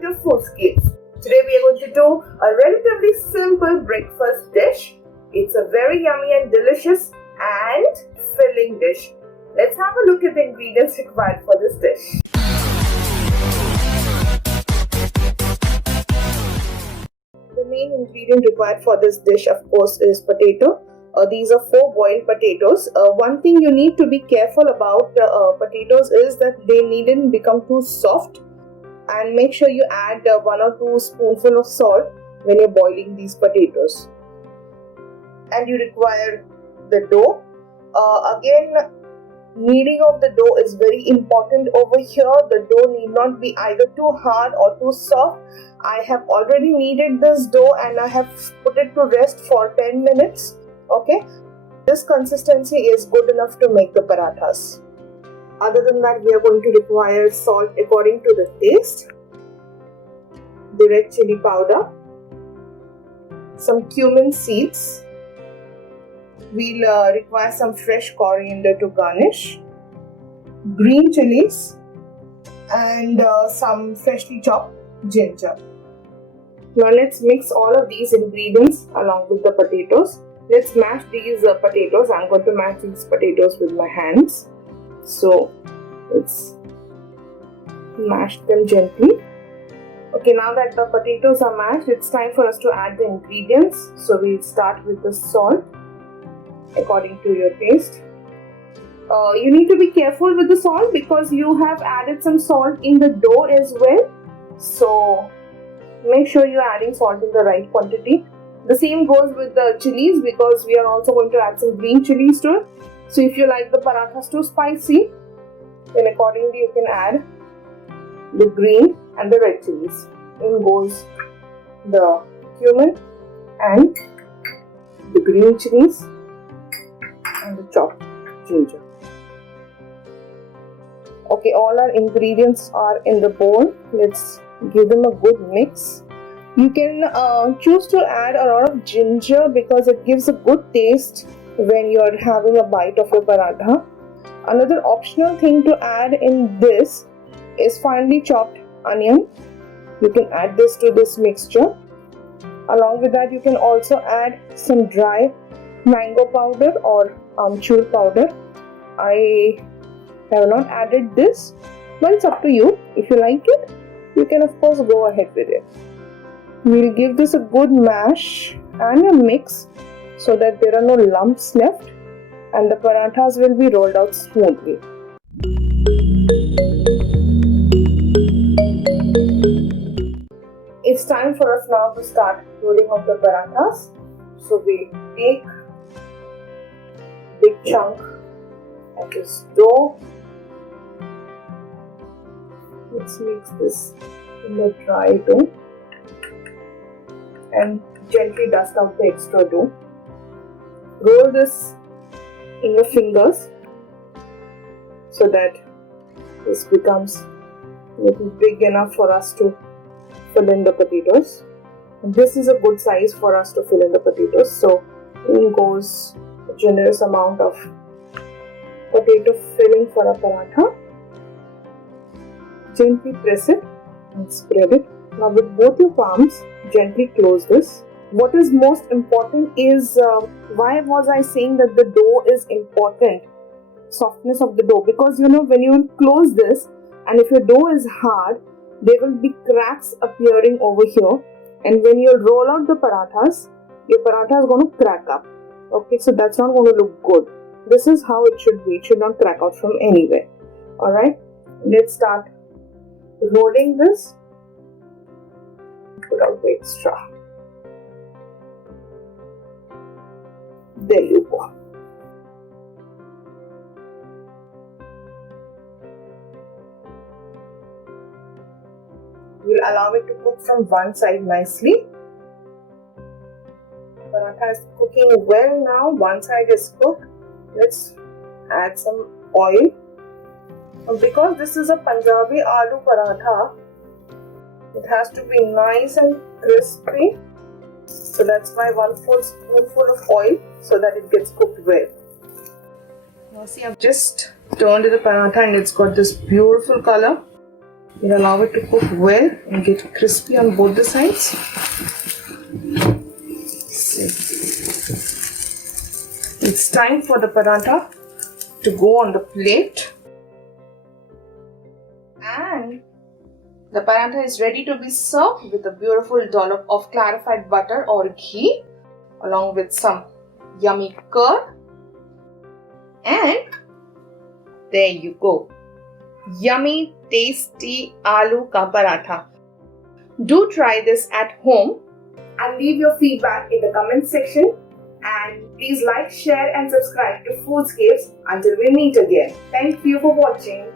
welcome to Foodscapes. Today we are going to do a relatively simple breakfast dish. It's a very yummy and delicious and filling dish. Let's have a look at the ingredients required for this dish. The main ingredient required for this dish, of course, is potato. These are 4 boiled potatoes. One thing you need to be careful about potatoes is that they needn't become too soft, and make sure you add 1 or 2 spoonfuls of salt when you're boiling these potatoes. And you require the dough. Again, kneading of the dough is very important over here. The dough need not be either too hard or too soft. I have already kneaded this dough and I have put it to rest for 10 minutes. Okay, this consistency is good enough to make the parathas. Other than that, we are going to require salt according to the taste, the red chili powder, some cumin seeds. We'll require some fresh coriander to garnish, green chilies, and some freshly chopped ginger. Now let's mix all of these ingredients along with the potatoes. Let's mash these potatoes. I'm going to mash these potatoes with my hands. So let's mash them gently. Okay, now that the potatoes are mashed, it's time for us to add the ingredients. So we'll start with the salt according to your taste. You need to be careful with the salt because you have added some salt in the dough as well. So make sure you're adding salt in the right quantity. The same goes with the chilies because we are also going to add some green chilies to it. So if you like the parathas too spicy, then accordingly you can add the green and the red chilies. In goes the cumin and the green chilies and the chopped ginger. Okay, all our ingredients are in the bowl. Let's give them a good mix. You can choose to add a lot of ginger because it gives a good taste when you're having a bite of your paratha. Another optional thing to add in this is finely chopped onion. You can add this to this mixture. Along with that, you can also add some dry mango powder or amchur powder. I have not added this, but it's up to you. If you like it, you can of course go ahead with it. We'll give this a good mash and a mix so that there are no lumps left and the parathas will be rolled out smoothly. It's time for us now to start rolling out the parathas. So we take a big chunk of this dough. Let's mix this in the dry dough and gently dust out the extra dough. Roll this in your fingers so that this becomes a little big enough for us to fill in the potatoes. And this is a good size for us to fill in the potatoes. So in goes a generous amount of potato filling for a paratha. Gently press it and spread it. Now with both your palms, gently close this. What is most important is, why was I saying that the dough is important? Softness of the dough. Because when you close this and if your dough is hard, there will be cracks appearing over here. And when you roll out the parathas, your paratha is going to crack up. Okay, so that's not going to look good. This is how it should be. It should not crack out from anywhere. Alright, let's start rolling this. Put out the extra. There you go. We'll allow it to cook from one side nicely. Paratha is cooking well now. One side is cooked. Let's add some oil. Because this is a Punjabi aloo paratha, it has to be nice and crispy. So that's why 1 full spoonful of oil so that it gets cooked well. Now see, I've just turned the paratha and it's got this beautiful color. We'll allow it to cook well and get crispy on both the sides. See. It's time for the paratha to go on the plate. And the paratha is ready to be served with a beautiful dollop of clarified butter or ghee along with some yummy curd. And there you go. Yummy, tasty aloo ka paratha. Do try this at home and leave your feedback in the comment section. And please like, share and subscribe to Foodscapes until we meet again. Thank you for watching.